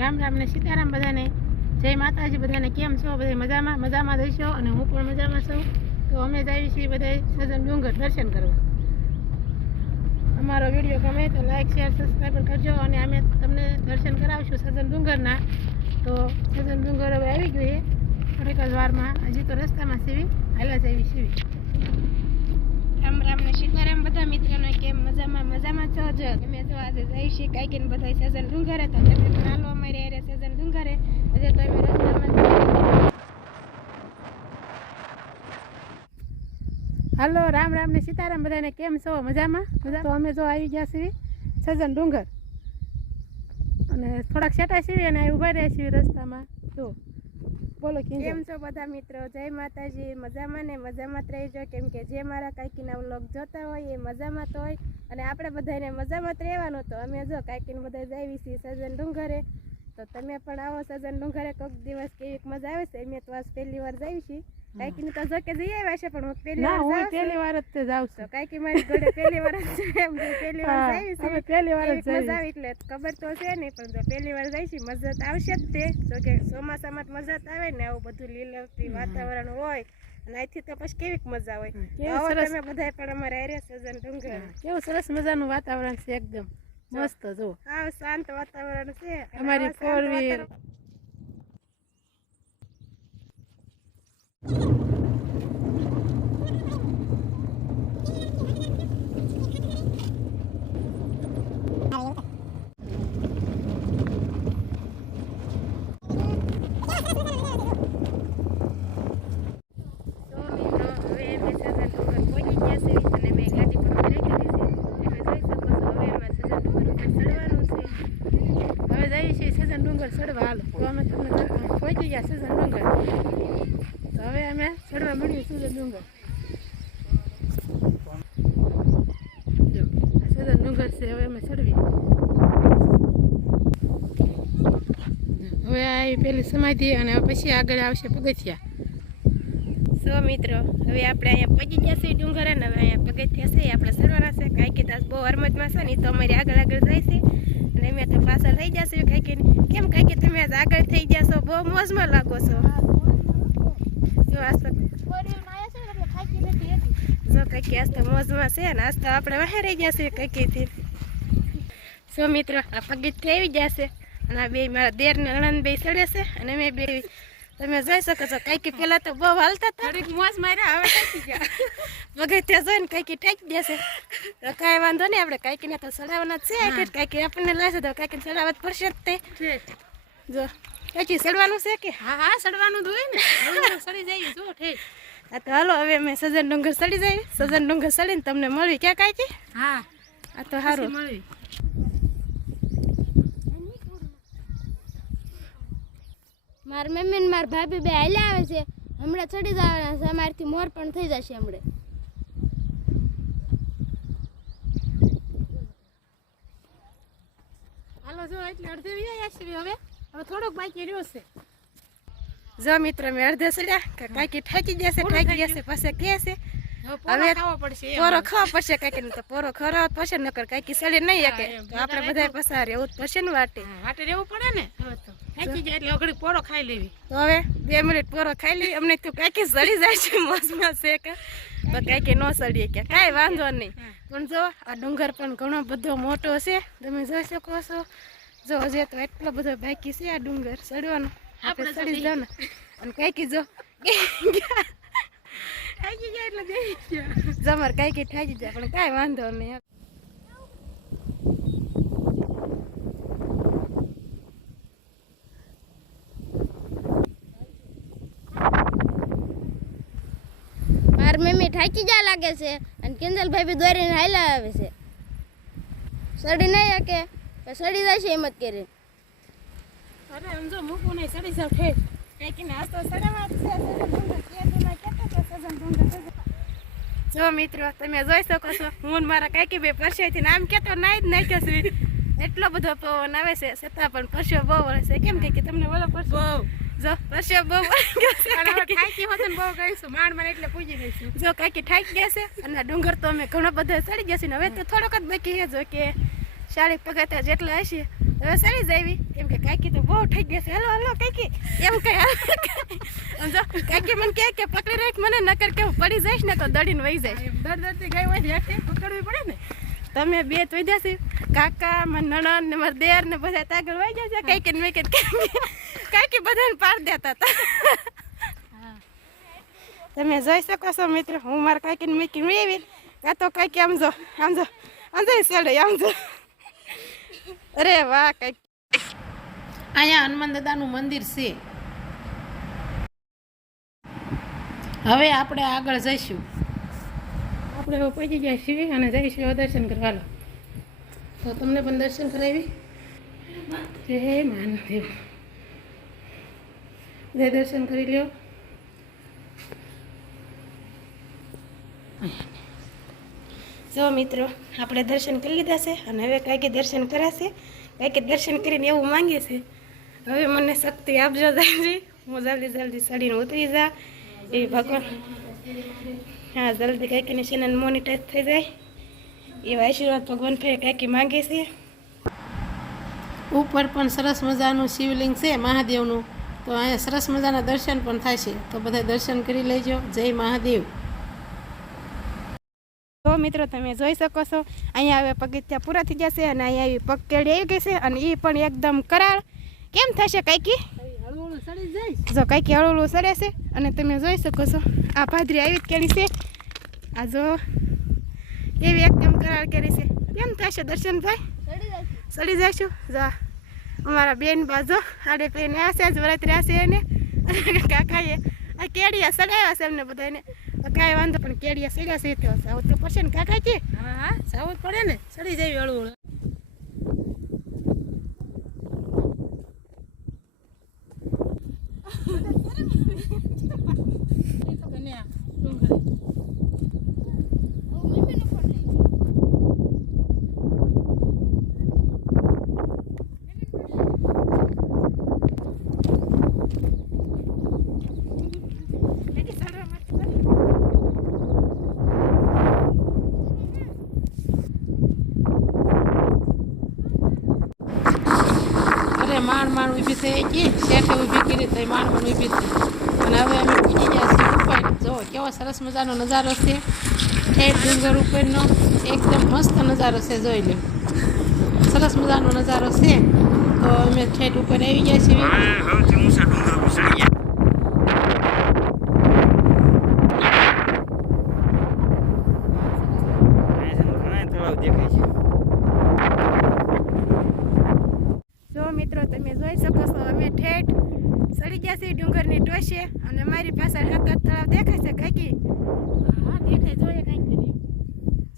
રામ રામ ને સીતારામ બધાને. જય માતાજી, બધાને કેમ છો? બધા મજામાં? મજામાં રહીશો અને હું પણ મજામાં છું. તો અમે જ આવી છીએ બધા સજન ડુંગર દર્શન કરવા. અમારો વીડિયો ગમે તો લાઈક શેર સબસ્ક્રાઈબ કરજો અને અમે તમને દર્શન કરાવીશું સજન ડુંગરના. તો સજન ડુંગર હવે આવી ગયું છે. થોડીક જ વારમાં હજી તો રસ્તામાં સીવી હાલ્યા જવી સીવી. રામ રામ ને સીતારામ બધા મિત્રોને કેમ મજામાં મજામાં છો જો? અમે તો આજે જઈશી કાંઈક ને બધા સજન ડુંગરે, તો તમે પણ હાલો અમારે અરે સજન ડુંગરે. હજે તો અમે રસ્તામાં જ હાલો, રામ રામ ને સીતારામ બધાને કેમ છો? મજામાં? મજા તો અમે જો આવી ગયા છીએ સજન ડુંગર. અને થોડાક સેટા સીવી અને ઊભા રહ્યા છીએ રસ્તામાં. જો. બોલો, કેમ છો? બધા મિત્રો? જય માતાજી. મજામાં ને? મજામાં જ રહેજો? કેમ કે જે મારા કાંઈકીના વ્લોગ જોતા હોય એ મજામાં તો હોય. અને આપણે બધાને મજામાં જ રહેવાનું તો અમે જો કાંઈકીને બધા જાવી છીએ સજન ડુંગરે. તો તમે પણ આવો સજન ડુંગરે. કોઈક દિવસ કેવીક મજા આવે છે? અમે તો આજ પહેલી વાર જાવી છીએ. કાંઈકીને તો જોકે જઈ આવ્યા છે પણ હું પહેલી વાર છું. પહેલી વાર જ તે જાઉં તો કાંઈકી મારી જોડે પહેલી વાર જ છે એમ જો પહેલી વાર હા, જાવી અમે છે પહેલી વાર જ મજા આવી એટલે ખબર તો છે નહીં પણ જો પહેલી વાર જાય છે મજા તો આવશે જ તે. જો કે ચોમાસામાં જ મજા આવે ને આવું બધું લીલવતી વાતાવરણ હોય અને અહીંથી તો પછી કેવીક મજા હોય. કેવું તો તમે બધાય પણ અમારે એરિયા સજન ડુંગર કેવું સરસ મજાનું વાતાવરણ છે એકદમ. મસ્ત જો હા શાંત વાતાવરણ છે અમારી ફોર શાંત four wheel. વાતાવરણ- તો મિત્રો હવે અમે સજન હવે અમે ચડવા મળ્યું સજન ડુંગર. જો ડુંગર છે, હવે અમે ચડવી. હવે આ પેલી સમાધિ અને પછી આગળ આવશે પગથિયા. સો મિત્રો, હવે આપણે અહીંયા પહોંચી ગયા છીએ ડુંગર અને હવે અહીંયા પગથિયા છે આપણે સરવાના છે. કાંઈ દાસ બહુ હરમતમાં છે ને તો અમારી આગળ આગળ જાય છે. અને અમે તો પાછળ થઈ જશે કાંઈ કેમ, કાંઈ તમે આગળ થઈ ગયા છો, બહુ મોજમાં લાગો છો. જો આજ તો જો કાંઈક કે આજ તો મોજમાં છે ને આજ તો આપણે વાહે રહી ગયા છે કાંઈકથી સો મિત્રો આ પગથિયા આવી ગયા છે. અને આ બે મારા દેર ને બે ચડે છે. અને અમે બે તમે જોઈ શકો છો કાંઈક પેલા તો બહુ હાલતા હતા. થોડીક મોજ માર્યા હવે થાકી ગયા. પગથિયા જોઈને કાંઈક ઠાકી દેશે તો કાંઈ વાંધો નહીં આપણે કાંઈકને તો ચડાવવાના જ છે. કાંઈક આપણને લાગે તો કાંઈક ચડાવવા જ પડશે જ તે. જો. કાંઈક સડવાનું છે કે? હા હા સડવાનું જ હોય ને. સડી જાય જઈએ જો ઠીક આ તો હાલો હવે અમે સજન ડુંગર સડી જાય. સજન ડુંગર સડીને તમને મળવી. ક્યાં કાંઈ હા. આ તો સારું મળી મારા મમ્મી ને મારા ભાભી બે હાલ્યા આવે છે. હમણાં ચડી જવાના છે. અમારથી મોર પણ થઈ જશે હમણાં. હાલો જો એટલે અડધે હવે. હવે થોડોક બાકી રહ્યો છે. જો મિત્રો મેં અડધે સડ્યા કે કાંઈક ઠાકી જશે ઠાકી જશે પછી કહે છે. હવે પોરો હવે પડશે એમ. પોરો ખાવા પડશે કાંઈક તો પોરો ખરાવ પડશે નકર કાંઈક સડે નહીં શકે. આપણે બધા પસાર એવું જ પડશે ને વાટે. વાટે રહેવું પડે ને? હવે તો થાકી જાય એટલે અઘડી પોરો ખાઈ લેવી. હવે બે મિનિટ પોરો ખાઈ લઈએ. અમને તો કાંઈક સડી જાય છે મોસમાં છે કે. તો કાંઈક ન સડીએ કે. કાંઈ વાંધો નહીં. પણ જો આ ડુંગર પણ ઘણો બધો મોટો છે. તમે જોઈ શકો છો. જો હજી તો એટલો બધો બાકી છે આ ડુંગર ચડવાનો. આપણે ચડી જાવ ને અને કાંઈક જો થાકી એટલે ગયા. જમર કાંઈક ઠાકી જાય પણ કાંઈ વાંધો નહીં મમ્મી થાકી જા લાગે છે અને કિંજલભાઈ બી દોરીને હાલ્યા આવે છે. સડી નહીં શકે. સડી છે એમ જ કરે અરે આમ જો મૂકું નહીં ચડી જાવ ઠેક. જ છે મિત્રો તમે જોઈ શકો છો હું મારા કાંઈકી બે પરસેથી આમ કેતો નાઈ જ નાખ્યો છે. એટલો બધો પવન આવે છે છતાં પણ પરસ્યો બહુ વળે છે. કેમ કે તમને બોલો પરસ્યો બહુ. જો પરસ્યો બહુ વળી થાકી હોત ને બહુ કહીશું માંડ મને એટલે પૂજી દઈશું જો કાંઈકી થાકી ગયા છે અને ડુંગર તો અમે ઘણો બધો ચડી ગયા છે ને હવે તો થોડોક જ બાકી છે જો કે સાડી પગથિયા જેટલા હશે હવે સરી જાવી એમ કે કાકી તો બહુ થઈ ગયા છે. હેલો હેલો કાકી. એવું કઈ સમજો કાકી. મને કહે કે પકડી રાખ મને નકર કે હું પડી જઈશ ને તો દડીને વહી જાય દર દરથી ગઈ હોય હેઠે પકડવી પડે ને. તમે બે તો જશે. છે કાકા માર નણંદ ને મારા દેર ને બધા તાગળ વહી ગયા છે કાકી ને કે કાકી બધાને પાર દેતા હતા. તમે જોઈ શકો છો મિત્રો. હું મારા કાકીને મૂકી મેળવી કાં તો કાકી આમ જો આમ જો આમ જો સડે આમ જો. અરે વાહ કઈ અહીંયા હનુમાન દાદાનું મંદિર છે. હવે આપણે આગળ જઈશું. આપણે હવે પહોંચી ગયા છીએ અને જઈશું હવે દર્શન કરવાના. તો તમને પણ દર્શન કરાવી. જય માનદેવ જય દર્શન કરી લ્યો. જો મિત્રો, આપણે દર્શન કરી લીધા છે અને હવે કાંઈક દર્શન કરાશે કાંઈક દર્શન કરીને એવું માંગે છે. હવે મને શક્તિ આપજો દાદી હું જલ્દી જલ્દી ચડીને ઉતરી જા. એ ભગવાન. હા, જલ્દી કાંઈકની ચેનલ મોનિટાઈઝ થઈ જાય. એવા આશીર્વાદ ભગવાન ફે કાંઈક માંગે છે. ઉપર પણ સરસ મજાનું શિવલિંગ છે મહાદેવનું. તો અહીંયા સરસ મજાના દર્શન પણ થાય છે. તો બધા દર્શન કરી લેજો. જય મહાદેવ. મિત્રો, તમે જોઈ શકો છો. અહીંયા હવે પગથિયા પૂરા થઈ જશે અને અહીંયા એવી પગ કેળી આવી ગઈ છે અને એ પણ એકદમ કરાર કેમ થશે કાંઈકી જો કાંઈક હળવું સરે છે અને તમે જોઈ શકો છો, આ ભાદરી આવી જ કેરી છે. આ જો એવી એકદમ કરાર કેરી છે. કેમ થશે દર્શનભાઈ? સડી જઈશું. જા અમારા બેન બાજુ આડે પેને આશે જ વરાત્રી આશે એને. કાકાએ આ કેડિયા સડાવ્યા છે એમને બધાને કાંઈ વાંધો પણ કેડિયા સડ્યા છે તો સાવ તો પડશે ને કાકા છે હા. હા સાવ પડે ને? ચડી જાય હળવું સડવા માટે બની. અરે માણ માણ ઊભી થઈ ગઈ, શેઠે ઊભી કરી તો માણ માણ ઊભી થઈ. અને હવે અમે પહોંચી ગયા છીએ ઉપર. જો, કેવો સરસ મજાનો નજારો છે. ઠેઠ ડુંગર ઉપરનો એકદમ મસ્ત નજારો છે, જોઈ લો સરસ મજાનો નજારો છે. તો અમે ઠેઠ ઉપર આવી ગયા છીએ સૌથી ઊંચા ડુંગર ઉપર ચડી ગયા અહીંયા છે ને ઘણા તળાવ દેખાય છે જો મિત્રો તમે જોઈ શકો છો અમે ઠેઠ સડી ગયા છીએ ડુંગરની ટોશે અને મારી પાછળ હાથ તળાવ દેખાય છે કાકી? હા દેખાય જોઈએ કાંઈ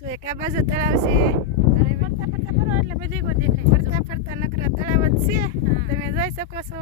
જો એક આ બાજુ તળાવ છે અને ફરતા ફરતા ફરો એટલે બધી કોઈ દેખાય ફરતા ફરતા નકરા તળાવ જ છે તમે જોઈ શકો છો.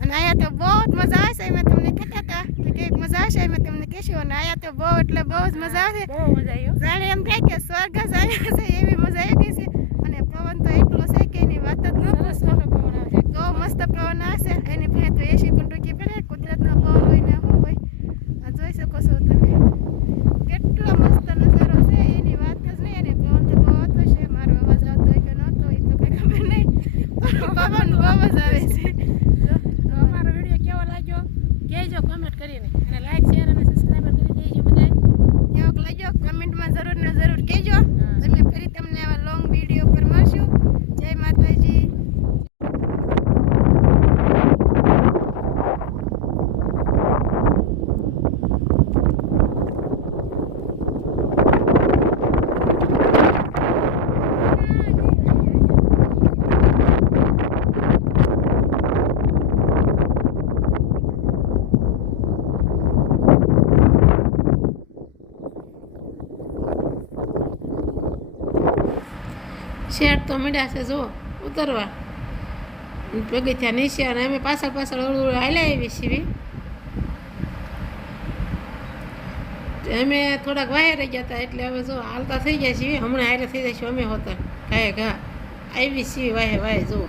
અને અહીંયા તો બહુ જ મજા આવે છે એમાં તમને કહેતા હતા કે કંઈક મજા આવશે એમાં તમને કહેશું. અને અહીંયા તો બહુ એટલે બહુ જ મજા આવે બહુ મજા આવી જાણે એમ થાય કે સ્વર્ગ જ આવ્યો છે એવી મજા આવી ગઈ છે. અને પવન તો એટલો છે કે એની વાત જ ન પૂછો. બહુ મસ્ત પવન આવશે એની તો એસી પણ ટૂંકી પડે કુદરતનો પવન હોય ને શું હોય આ જોઈ શકો છો તમે કેટલો મસ્ત નજારો છે એની વાત જ નહીં અને પવન તો બહુ આવતો છે મારો અવાજ આવતો હોય કે નહોતો હોય તો કંઈ ખબર નહીં પણ પવન બહુ જ આવે છે જો, તો અમારો વીડિયો કેવો લાગ્યો કહેજો કમેન્ટ કરીને અને લાઈક શેર અને સબસ્ક્રાઈબર કરી દેજો બધાય કેવોક લાગ્યો કમેન્ટમાં જરૂર ને જરૂર કહેજો હા. તમે ફરી તમને આવા લોંગ વીડિયો પર મળશું જય માતાજી શેર તો મળ્યા છે, જો, ઉતરવા. પગથિયા નીચે અને અમે પાછળ પાછળ હળવું હાલ્યા આવી છીએ. અમે થોડાક વાહે રહી ગયા હતા, એટલે હવે જો હાલતા થઈ ગયા છીએ. હમણાં હારે થઈ જઈશું, અમે હોતા. ઘાએ ઘા. આવી છીએ વાહે વાહે, જો.